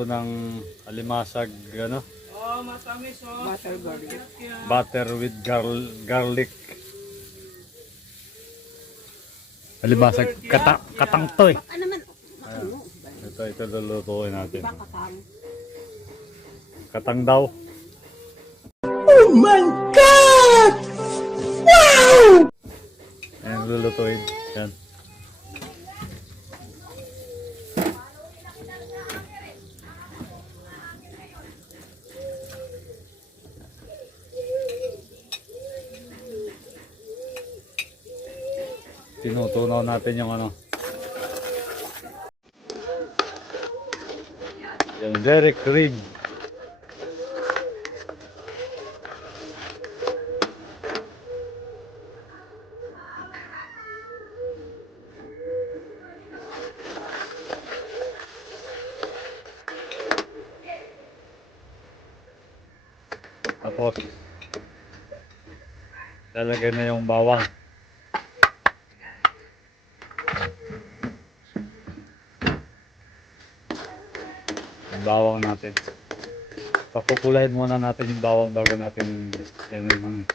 Magluluto ng alimasag, ano? Oh, matamis oh. Butter garlic. Butter with garlic. Alimasag, katang to eh. Baka naman, Ayan. Ito lulutuin natin. baka kang. Katang daw. Oh my God! Wow! Ayan, lulutuin. Yan. Tinutunaw natin yung ano. Yung Derek Reed. Tapos lalagay na yung bawang. Yung bawang natin. Papupulahin muna natin yung bawang bago natin yan yung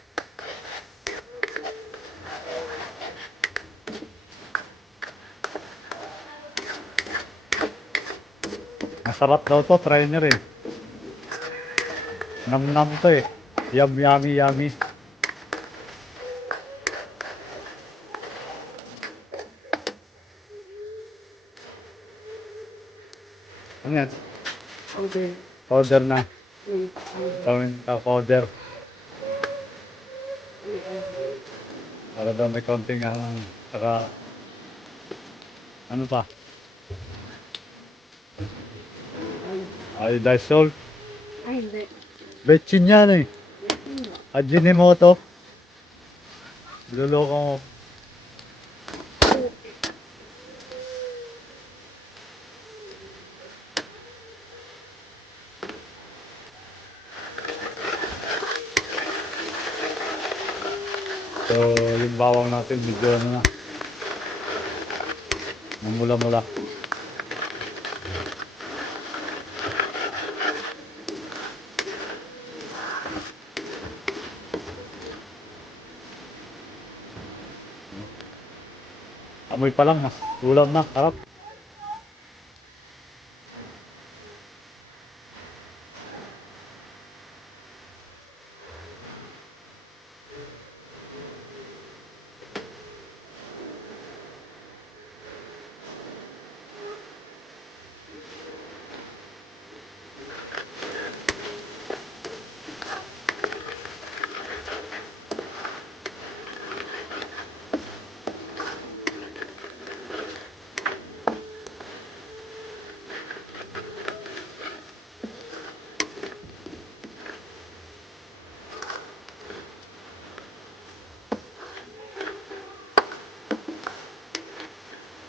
masarap daw to, try nyo rin. Nam-nam to eh. Yummy. Ano yan? Okay. Powder na. Mm. Tawin ka powder. Para daw may konting saka ano pa? Iodized salt. Ay, hindi. Betchin yan eh. Ajinomoto. Luloko mo. So, yung bawang natin medyo ano na. Mamula-mula. Amoy pa lang, ulam na, harap.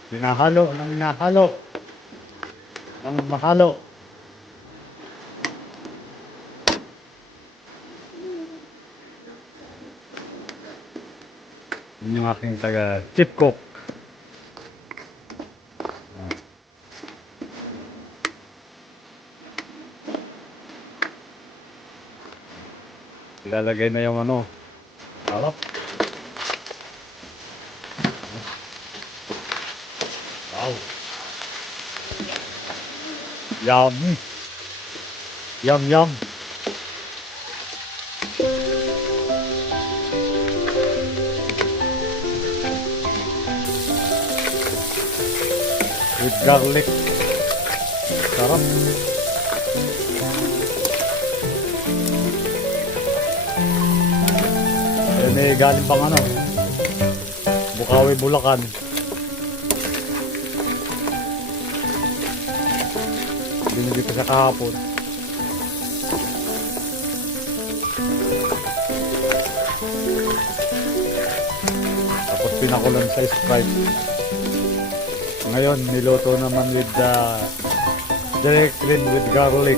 Hinahalo, ng mahalo. Yun yung aking taga chip cook. Ilalagay na yung ano. Harap. Wow. Yummy. Yum. With garlic. Sarap. Yan eh, galing pang ano. Bukawi, Bulacan. Binili ko siya kahapon. Tapos pinakulan sa Sprite. Ngayon, niluto naman with direct cream with garlic.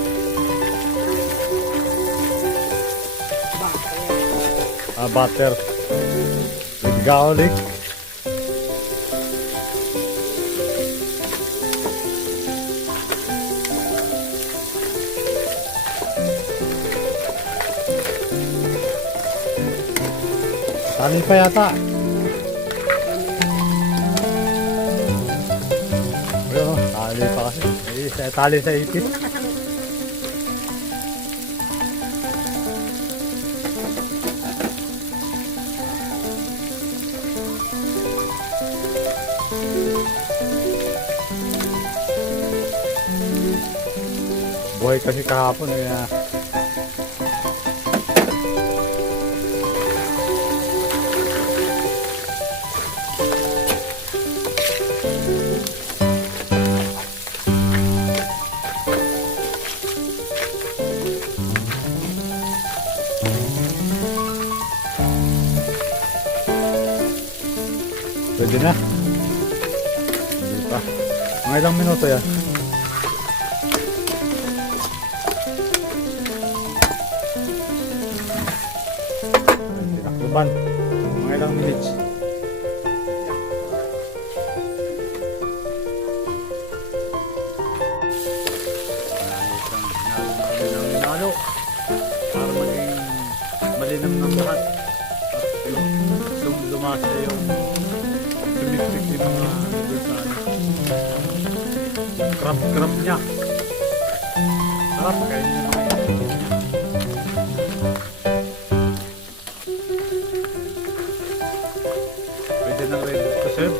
Butter with garlic. Tali pa yata. Ayun, tali pa kasi. Tali sa ipit. Buhay kasi kahapon kaya pwede na. Hindi pa. Mga ilang minuto yan. Tinakluban. Mga ilang minutes. Nalo. Para maging malinam ng lahat. At lumasa yung sumiksik yung mga doon sa crab niya. Sarap kainin yung mga ito. Pwede nang ready to serve.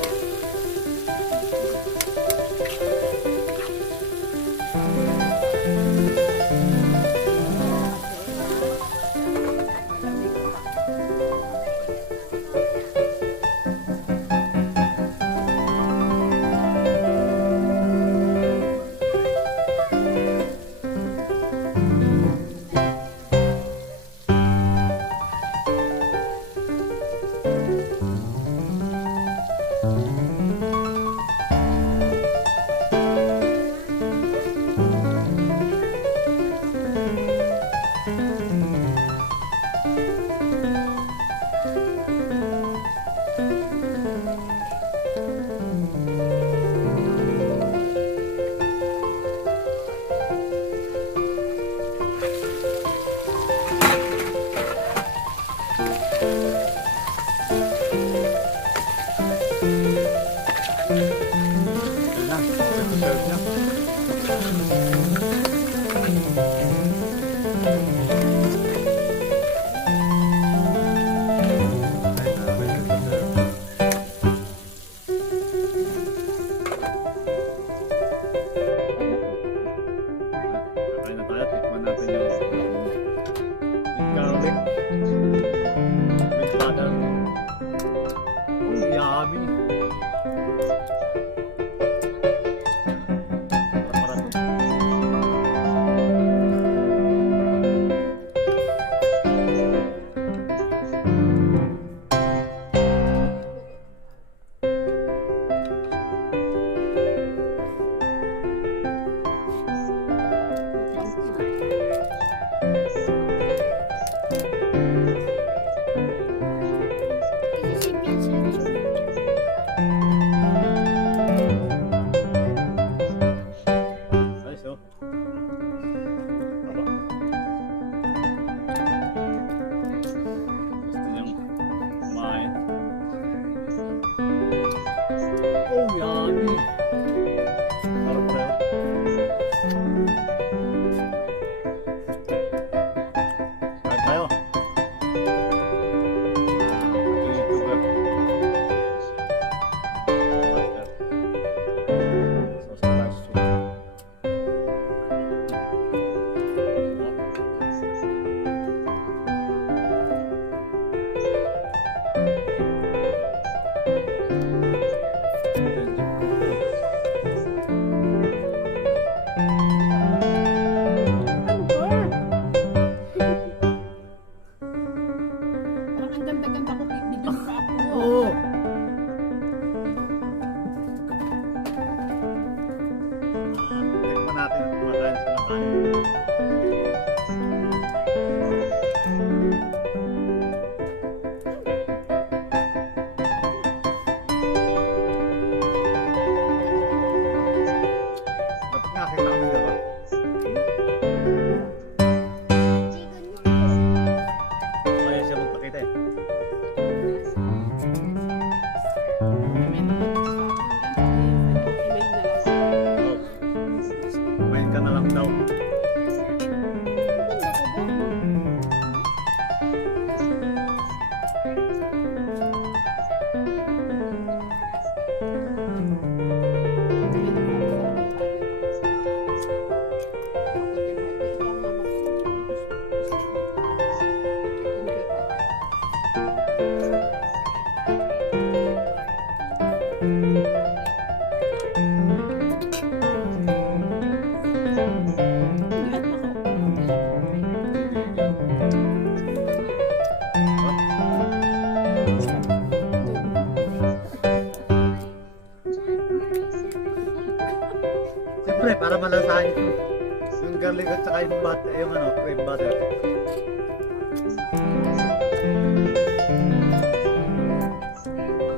Tsaka yung butter, yung ano, cream butter.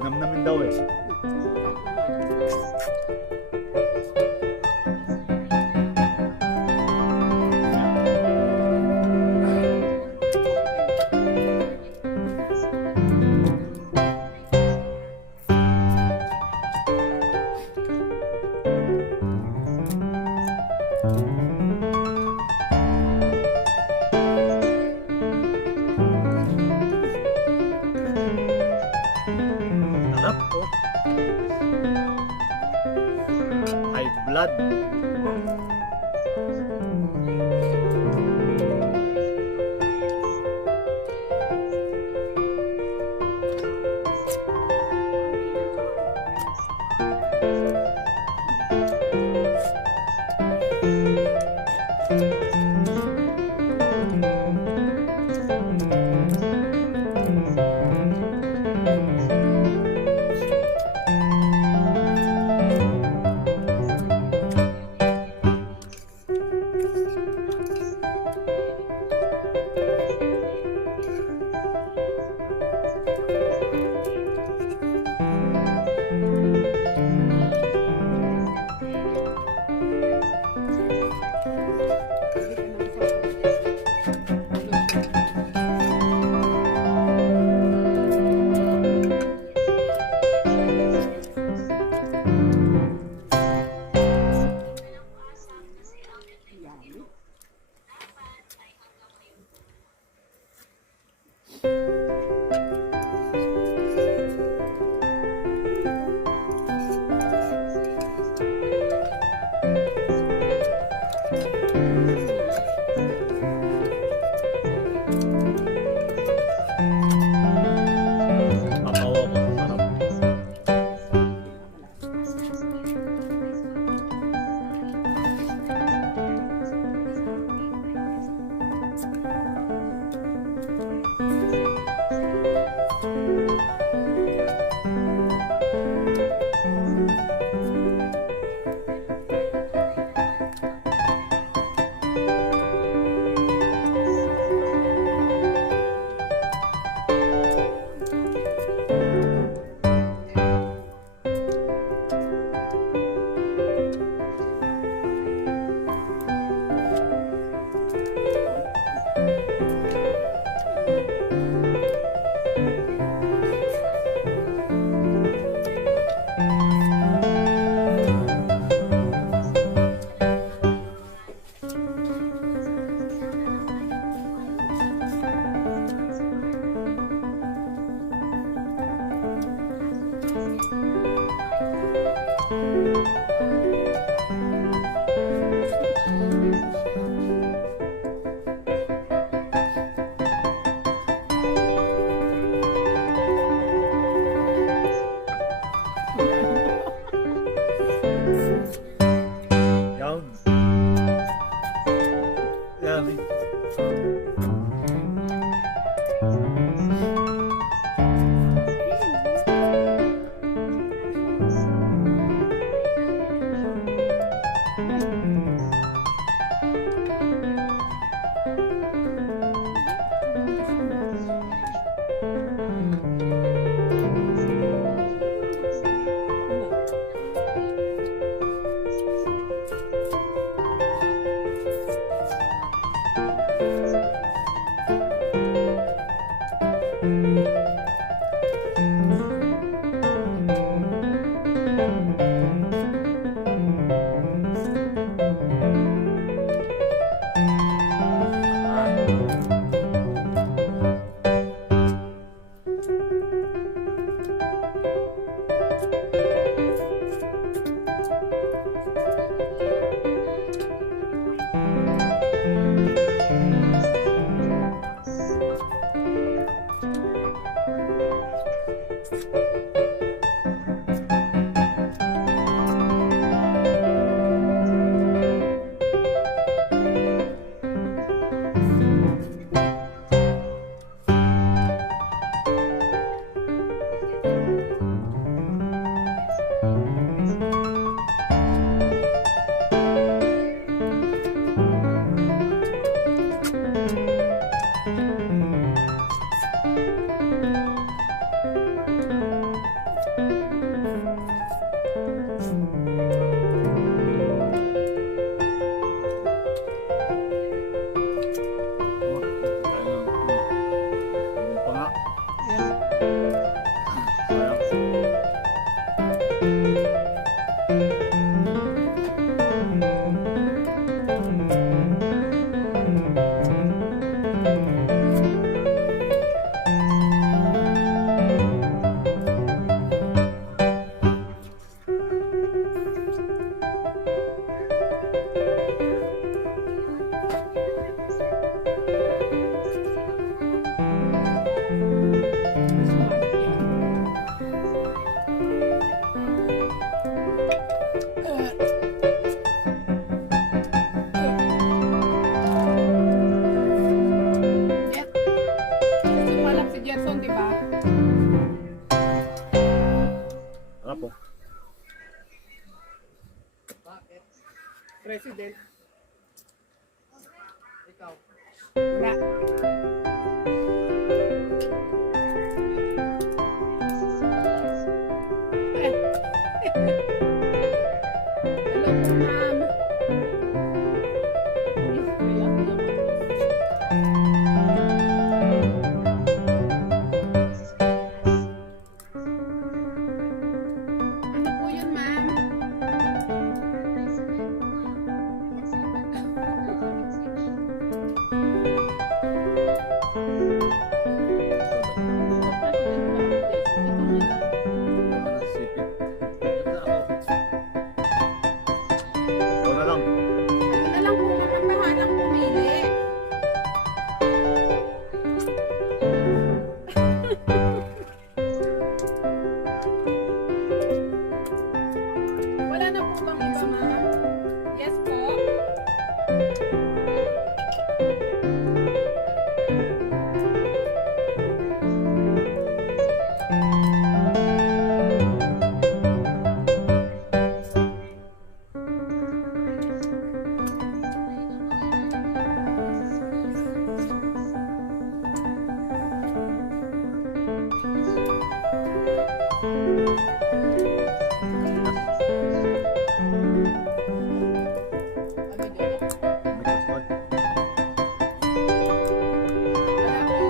Namnamin daw eh. Sarap po. High blood. Gerson, di ba? Sarap po. President. Ikaw. Wala. Hello po, ma'am. Ano po yun, ma'am? Sipit. Ito na lang. Ano na lang po, ma'am, ang bahalang pumili. Wala na po bang iba, ma'am? Yes po. Ano dyan? May squad. Wala po.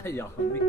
Ay, yummy.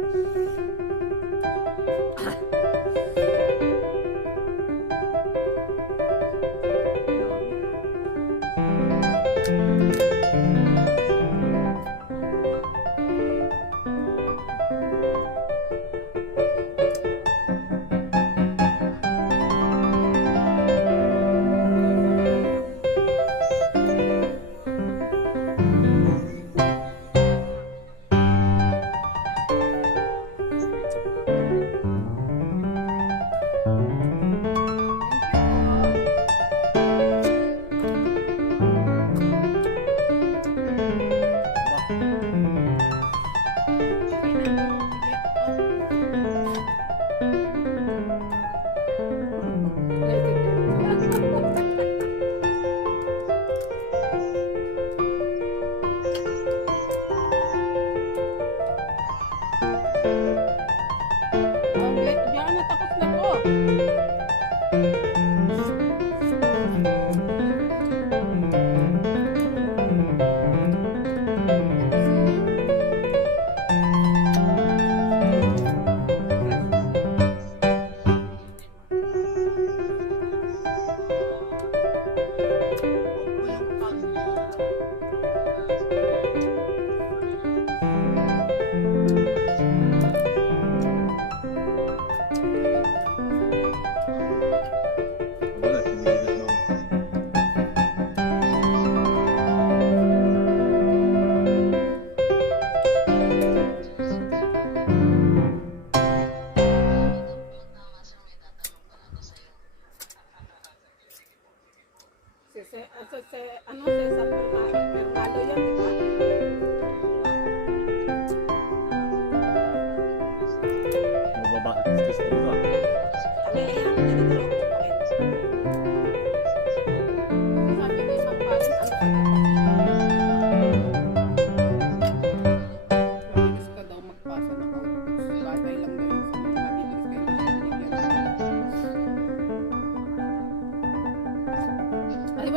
Diyan na tapos na po.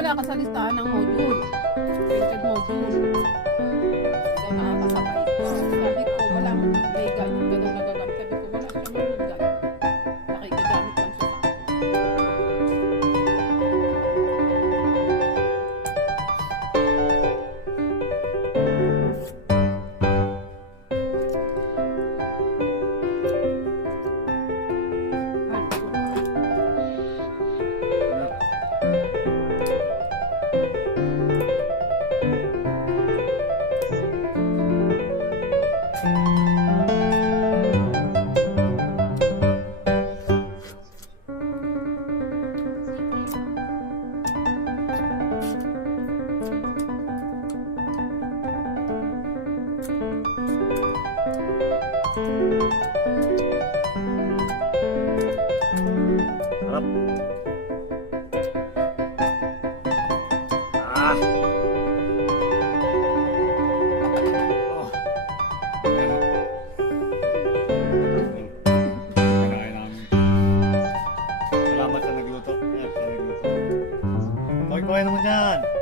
wala ka sa listahan ng module. Printed module. So, nakakasabay ko. Sabi ko, wala mo may ganun nagagamit. Sabi ko, wala siya manong ganun. Nakikigamit lang siya sa akin. Harap. Ah! Oh. Ayan. Kinain namin. Salamat sa nagluto. Yan, sa nagluto. Bakit ba kayo naman yan?